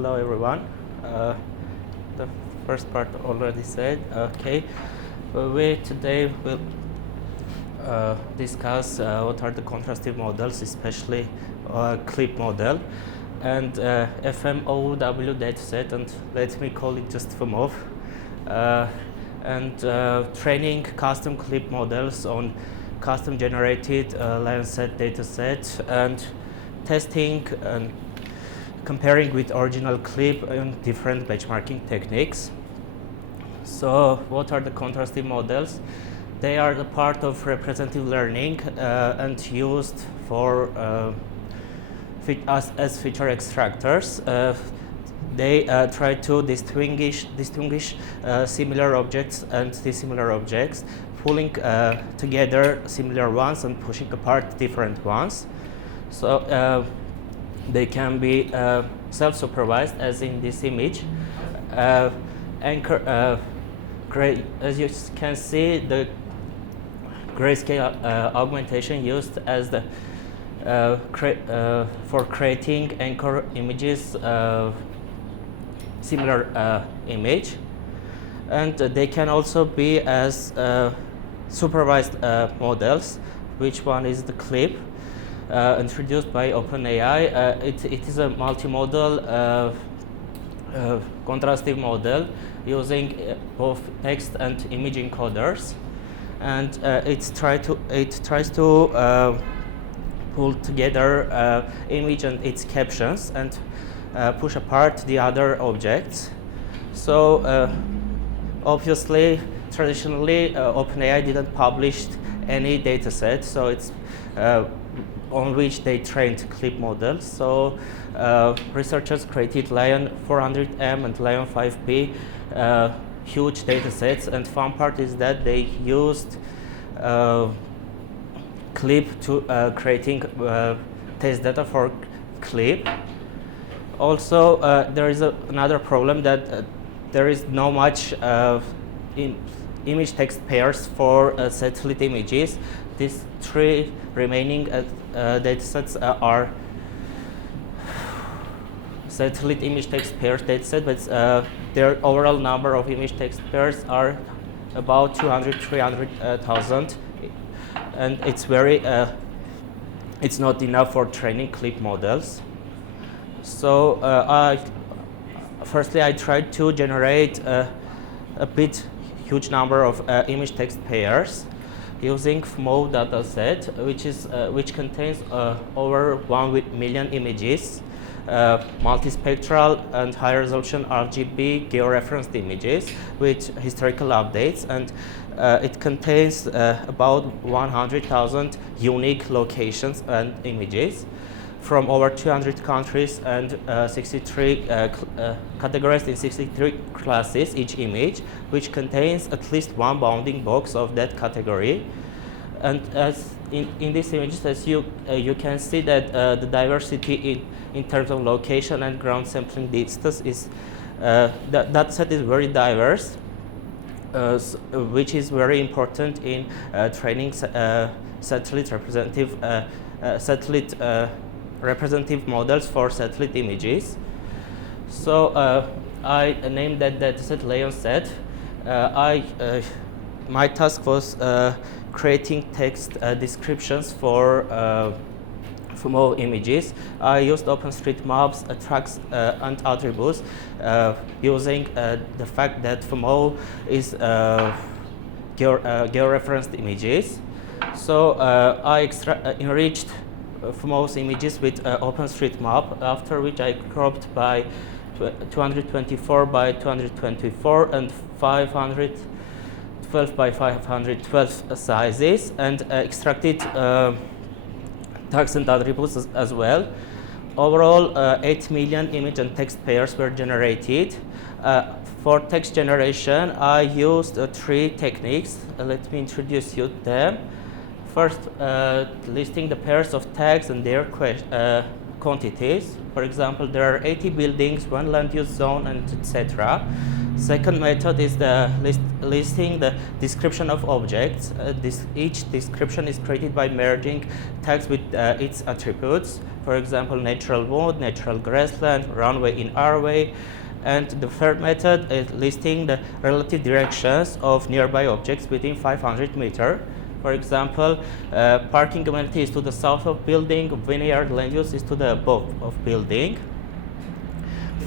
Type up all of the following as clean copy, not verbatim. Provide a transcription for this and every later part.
Hello, everyone. The first part already said. Okay, we today will discuss what are the contrastive models, especially clip model, and FMOW dataset, and let me call it just FMOV, and training custom clip models on custom generated Landsat dataset, and testing and comparing with original clip and different benchmarking techniques. So what are the contrastive models? They are the part of representative learning and used for as feature extractors. They try to distinguish similar objects and dissimilar objects, pulling together similar ones and pushing apart different ones. So they can be self-supervised, as in this image. As you can see, the grayscale augmentation used as the for creating anchor images, similar image, and they can also be as supervised models. Which one is the clip? Introduced by OpenAI. It is a multimodal contrastive model using both text and image encoders, and it tries to pull together image and its captions and push apart the other objects. So obviously, traditionally, OpenAI didn't publish any dataset, so it's on which they trained clip models. So researchers created Lion 400M and Lion 5P, huge datasets, and fun part is that they used clip to creating test data for clip. Also, there is another problem that there is no much image text pairs for satellite images. These three remaining datasets are satellite image text pairs dataset, but their overall number of image text pairs are about 200,000-300,000, and it's very it's not enough for training clip models. So firstly, I tried to generate a huge number of image text pairs using FMO dataset, which contains over 1 million images, multispectral and high resolution RGB georeferenced images with historical updates, and it contains about 100,000 unique locations and images from over 200 countries and 63 categorized in 63 classes each image, which contains at least one bounding box of that category. And as in these images, as you can see that the diversity in terms of location and ground sampling distance is that set is very diverse, which is very important in training satellite representative models for satellite images. So I named that dataset Landsat. My task was creating text descriptions for FMO images. I used OpenStreetMap's tracks and attributes, using the fact that FMO is georeferenced images. So I enriched FMO's images with OpenStreetMap, after which I cropped by 224 by 224 and 512 by 512 sizes, and extracted tags and attributes as well. Overall, 8 million image and text pairs were generated. For text generation, I used 3 techniques. Let me introduce you them. First, listing the pairs of tags and their quantities. For example, there are 80 buildings, 1 land use zone, and etc. Second method is the listing the description of objects. Each description is created by merging text with its attributes. For example, natural wood, natural grassland, runway in R-way. And the third method is listing the relative directions of nearby objects within 500 meters. For example, parking amenity is to the south of building, vineyard land use is to the above of building.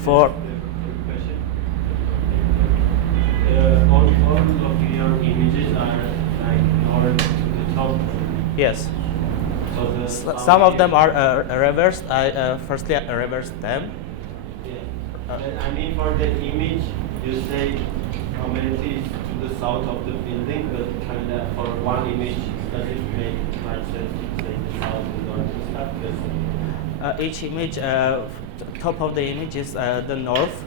For all of your images are like north to the top. yes. So Some of them are reversed. I firstly reversed them. Yeah. I mean, for the image, you say amenity is to the south of the building, but kind of for one image, does it make much sense to say the south and north and stuff? Because Each image, top of the image is the north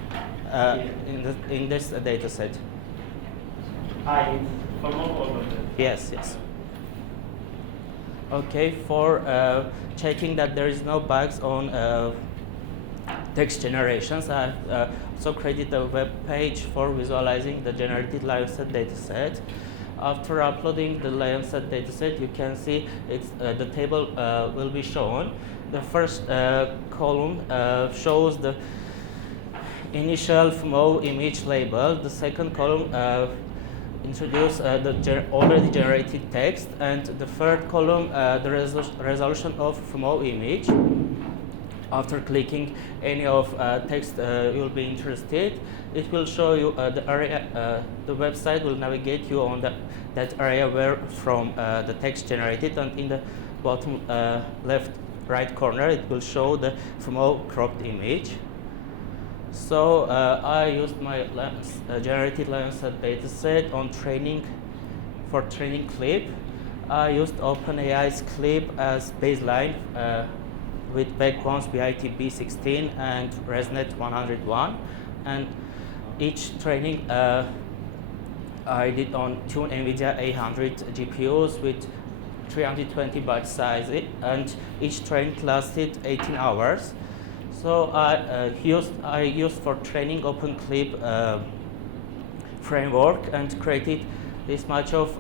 in this data set. for more over there. Yes, yes. Okay, for checking that there is no bugs on text generations, I've also created a web page for visualizing the generated Lionset dataset. After uploading the Lionset dataset, you can see it's, the table will be shown. The first column shows the initial FMO image label. The second column introduces the already generated text, and the third column the resolution of FMO image. After clicking any of text you'll be interested, it will show you the area. The website will navigate you on that area where from the text generated, and in the bottom left right corner it will show the FMO cropped image. So I used my generated Lionset dataset on training. For training clip, I used OpenAI's clip as baseline with backbones BITB16 and ResNet 101, and each training I did on two NVIDIA A100 GPUs with 320 byte size, and each train lasted 18 hours. So I used for training OpenClip framework and created this much of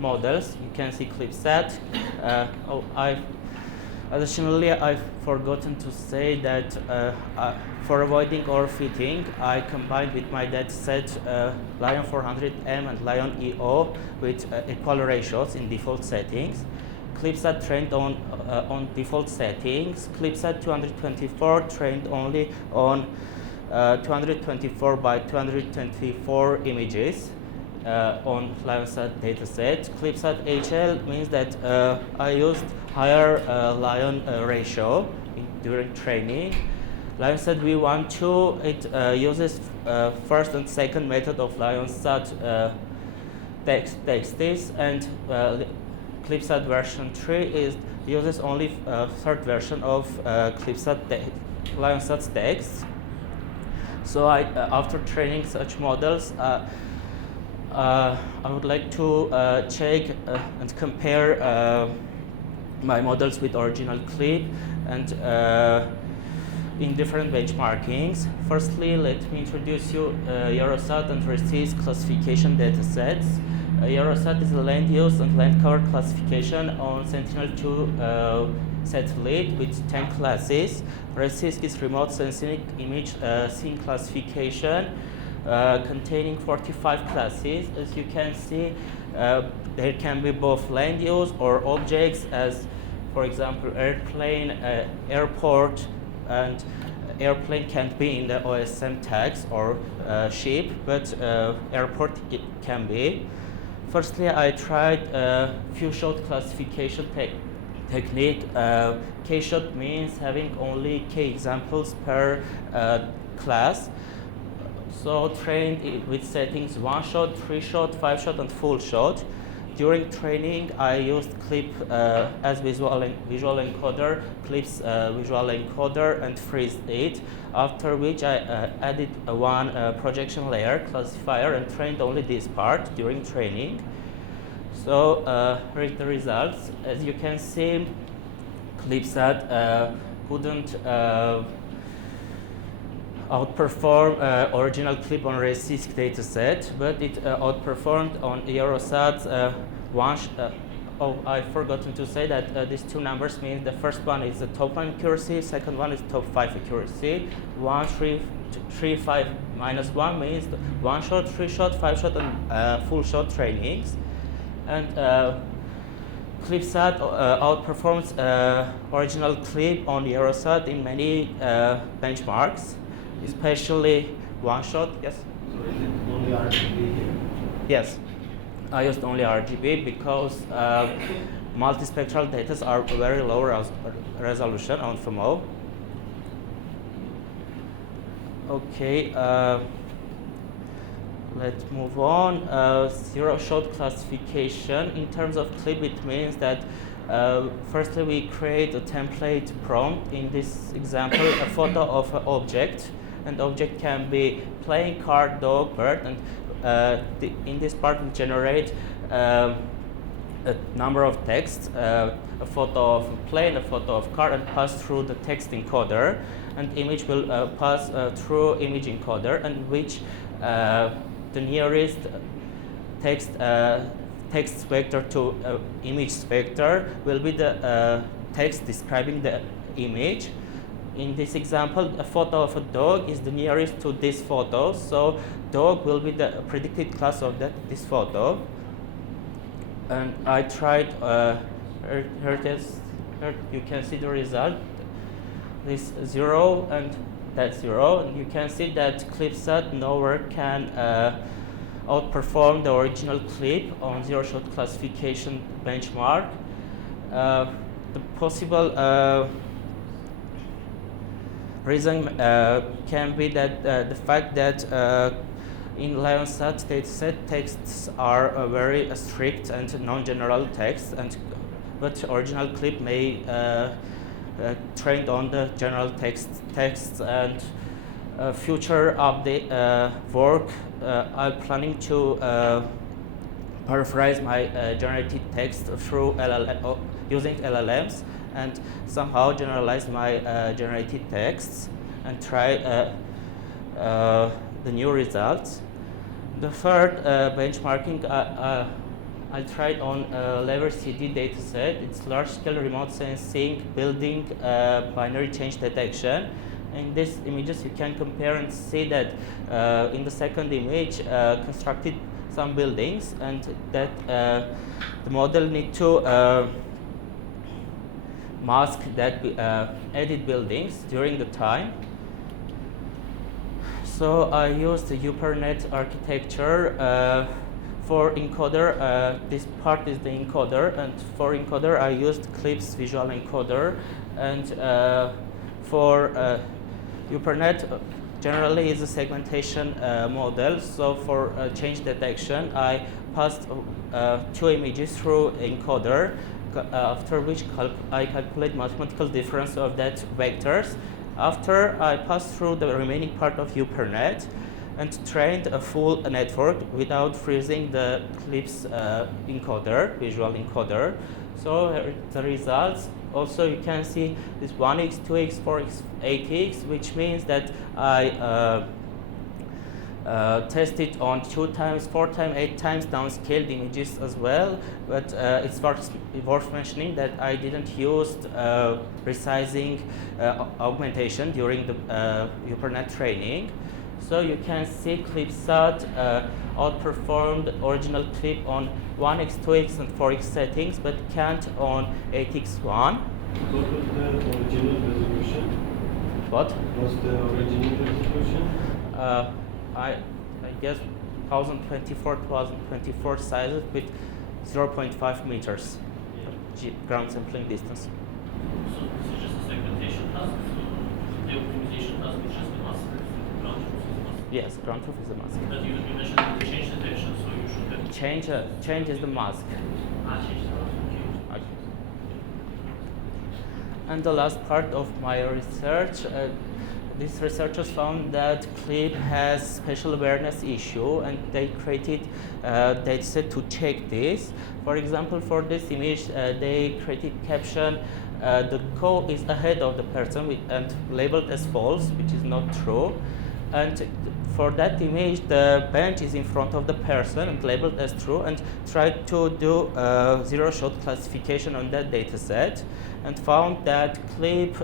models. You can see ClipSat. Additionally, I've forgotten to say that for avoiding overfitting, I combined with my dataset Lion 400M and Lion EO with equal ratios in default settings. ClipSat trained on default settings. ClipSat 224 trained only on 224 by 224 images on Lionset dataset. ClipSat HL means that I used higher Lion ratio during training. Lionset V12, it uses first and second method of Lionset texts, and ClipSat version 3 uses only third version of ClipSat Lionset's text. So after training such models, I would like to check and compare my models with original clip and in different benchmarkings. Firstly, let me introduce you Eurosat and RECIST classification datasets. Eurosat is a land use and land cover classification on Sentinel-2 satellite with 10 classes. RECIST is remote sensing image scene classification containing 45 classes. As you can see, there can be both land use or objects, as for example airplane, airport, and airplane can't be in the OSM tags or ship, but airport it can be. Firstly, I tried few-shot classification technique. K-shot means having only K examples per class. So trained with settings 1-shot, 3-shot, 5-shot, and full shot. During training, I used clip as visual encoder, clips visual encoder, and freezed it. After which I added one projection layer classifier and trained only this part during training. So read the results. As you can see, ClipSat couldn't outperform original clip on RACISC dataset, but it outperformed on Eurosat oh, I've forgotten to say that these two numbers mean the first one is the top 1 accuracy, second one is top 5 accuracy. 1, 3, 3, 5 minus 1 means 1 shot, 3 shot, 5 shot, and full shot trainings. And ClipSat outperforms original clip on Eurosat in many benchmarks, especially 1 shot. Yes? So is it only RGB here? Yes. I used only RGB because multispectral data are very low resolution on FMO. Okay, let's move on. Zero-shot classification. In terms of clip, it means that firstly we create a template prompt. In this example, a photo of an object, and object can be plane, car, dog, bird, and in this part we generate a number of texts, a photo of a plane, a photo of car, and pass through the text encoder, and image will pass through image encoder, and which the nearest text vector to image vector will be the text describing the image. In this example, a photo of a dog is the nearest to this photo, so dog will be the predicted class of this photo. And I tried, here you can see the result, this 0 and that's 0. And you can see that ClipSat nowhere can outperform the original clip on zero-shot classification benchmark. The possible reason can be that the fact that in LionSat dataset texts are very strict and non-general text, but original clip may trained on the general texts, and future update work I'm planning to paraphrase my generated text through using LLMs, and somehow generalize my generated texts and try the new results. The third benchmarking I tried on Lever CD dataset. It's large-scale remote sensing, building, binary change detection. In these images, you can compare and see that in the second image constructed some buildings, and that the model need to mask that edit buildings during the time. So I used the UperNet architecture for encoder. This part is the encoder, and for encoder I used Clip's visual encoder, and for UperNet generally is a segmentation model. So for change detection I passed 2 images through encoder, after which I calculate mathematical difference of that vectors. After I passed through the remaining part of UperNet and trained a full network without freezing the Clip's encoder, visual encoder. So the results, also you can see this 1x, 2x, 4x, 8x, which means that I tested on 2 times, 4 times, 8 times downscaled images as well. But it's worth mentioning that I didn't use resizing augmentation during the UperNet training. So you can see ClipSat outperformed original clip on 1x, 2x, and 4x settings, but can't on 8x1. What was the original resolution? What? What's the original resolution? I guess 1024 sizes with 0.5 meters ground sampling distance. So this is just a segmentation task, so the optimization task is just a mask, ground truth is a mask. Yes, ground truth is a mask. But you mentioned the change detection, so you should have... Change is the mask. Change the mask, okay. And the last part of my research, these researchers found that Clip has spatial awareness issue, and they created a dataset to check this. For example, for this image, they created caption the code is ahead of the person and labeled as false, which is not true. And for that image, the bench is in front of the person and labeled as true, and tried to do zero-shot classification on that data set, and found that clip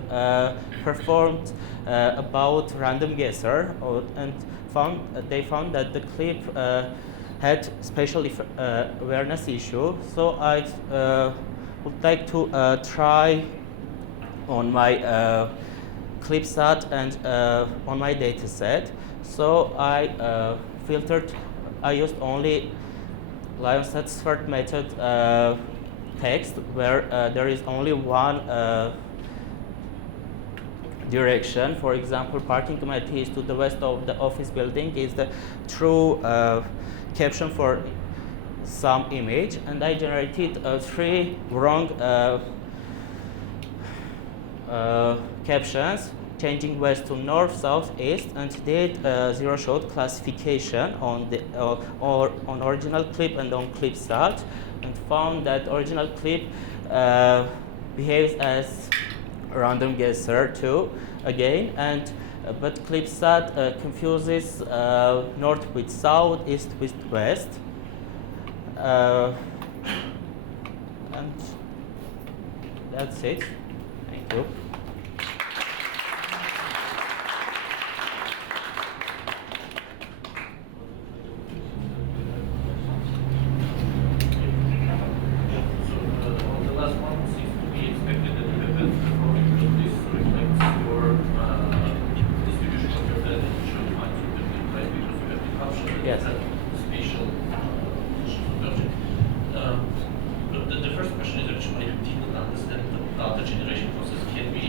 performed about random guesser, and they found that the clip had spatial awareness issue. So I would like to try on my ClipSat and on my data set. So I used only Lionsat's third method text, where there is only one direction. For example, parking committee is to the west of the office building is the true caption for some image, and I generated 3 wrong captions, changing west to north, south, east, and did zero-shot classification on the on original clip and on ClipSat, and found that original clip behaves as random guesser too, again, and but ClipSat confuses north with south, east with west, and that's it. Thank you. Yes. Spatial logic. But the first question is actually, I didn't understand the data generation process. Can we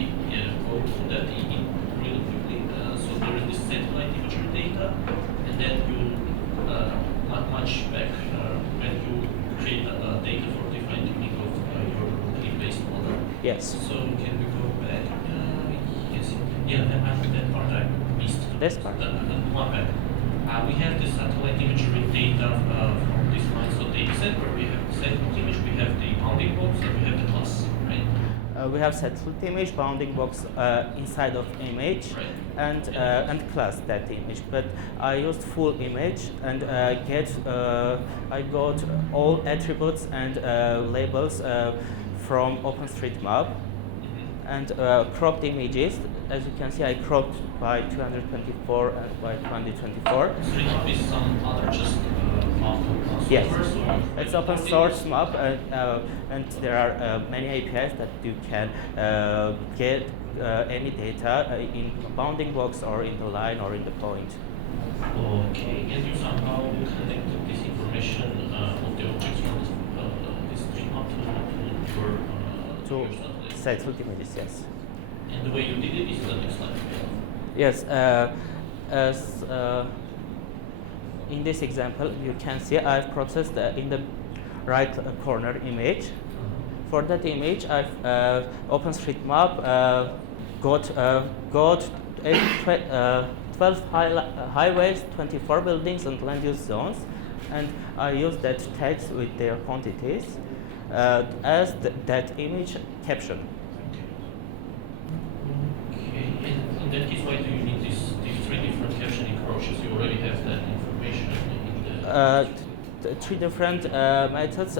go through that in really quickly? So there is this satellite imagery data, and then you match back when you create data for different tuning of your clip-based model. Yes. So can we go back? Yes. Yeah, I think that part I missed. This part. One back. We have the satellite imagery data from this Lionsat dataset, where we have the satellite image, we have the bounding box, and we have the class, right? We have satellite image, bounding box inside of image, Right. and class that image. But I used full image, and I got all attributes and labels from OpenStreetMap, and cropped images. As you can see, I cropped by 224 and by 2024. StreetMap is some other just map. Yes, Software, so it's open source map, and there are many APIs that you can get any data in bounding box or in the line or in the point. Okay, and you somehow connected this information of the objects from this StreetMap to your satellite. Satellite images, yes. And the way you did it is the next slide. Yes, as in this example, you can see I've processed in the right corner image. For that image, I've OpenStreetMap got 12 highways, 24 buildings, and land use zones, and I used that text with their quantities as that image caption. Okay, and in that case, why do you need these 3 different captioning approaches? You already have that information in the... 3 different methods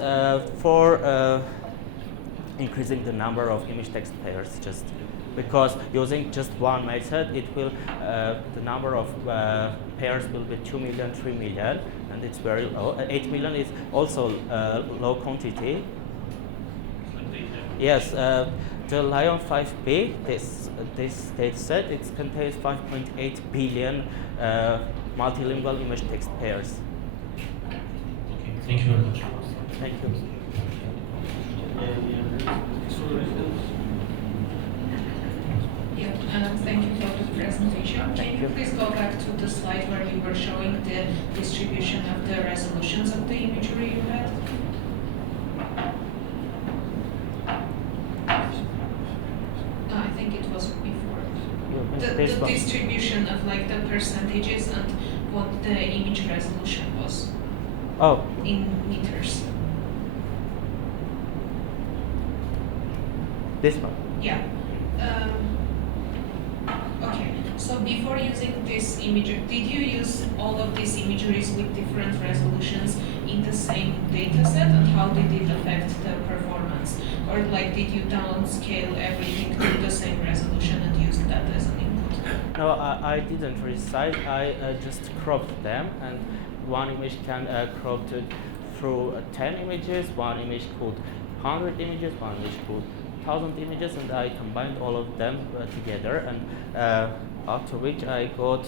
for increasing the number of image text pairs, just because using just one method, it will the number of pairs will be 2 million, 3 million, and it's very low. 8 million is also low quantity. Yes, the Lion 5B, this data set, it contains 5.8 billion multilingual image text pairs. Okay, thank you very much. Thank you. Yeah, thank you for the presentation. Can you please go back to the slide where you were showing the distribution of the resolutions of the imagery you had? No, I think it was before. The distribution of like the percentages and what the image resolution was. Oh. In meters. This one. Yeah. Okay. So before using this image, did you use all of these imageries with different resolutions in the same data set, and how did it affect the performance? Or like, did you downscale everything to the same resolution and use that as an input? No, I didn't resize. I just cropped them, and one image can crop to through 10 images. One image could 100 images. One image could 1,000 images, and I combined all of them together, and after which I got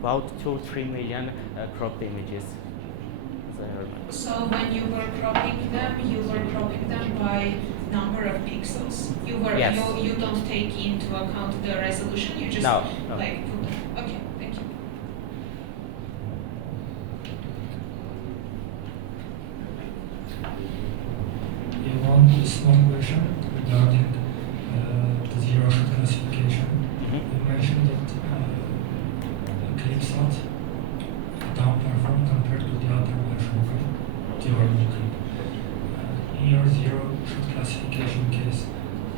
about 2-3 million cropped images. As I remember. So when you were cropping them by number of pixels. Yes. You don't take into account the resolution. You just No. like put them. Okay, thank you. One small question regarding the zero-shot classification. You mentioned that clips not down-perform compared to the other version of the original clip. In your zero-shot classification case,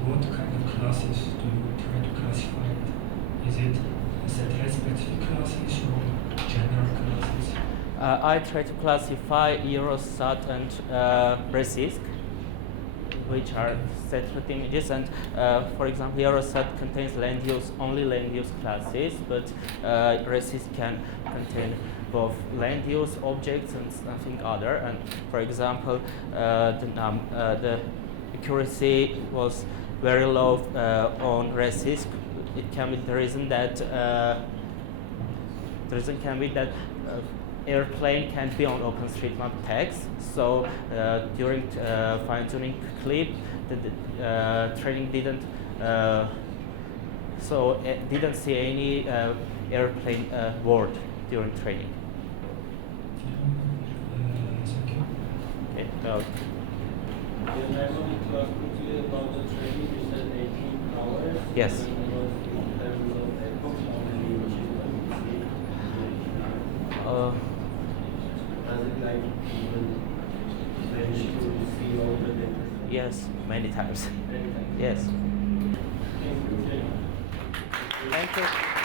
what kind of classes do you try to classify it? Is it satellite-specific classes or general classes? I try to classify Eurosat and Resist, which are separate images, and for example, Eurosat contains only land use classes, but Resist can contain both land use objects and something other. And for example, the accuracy was very low on Resist. It can be the reason that airplane can't be on OpenStreetMap tags. So during fine-tuning clip, the training didn't didn't see any airplane word during training. Thank you. Okay, And I wanted to ask quickly about the training. You said 18 hours. Yes. And in terms of epoch, how many images do you see? Does it like even manage to see all the data? yes, many times. Many times. Yes. Thank you. Thank you.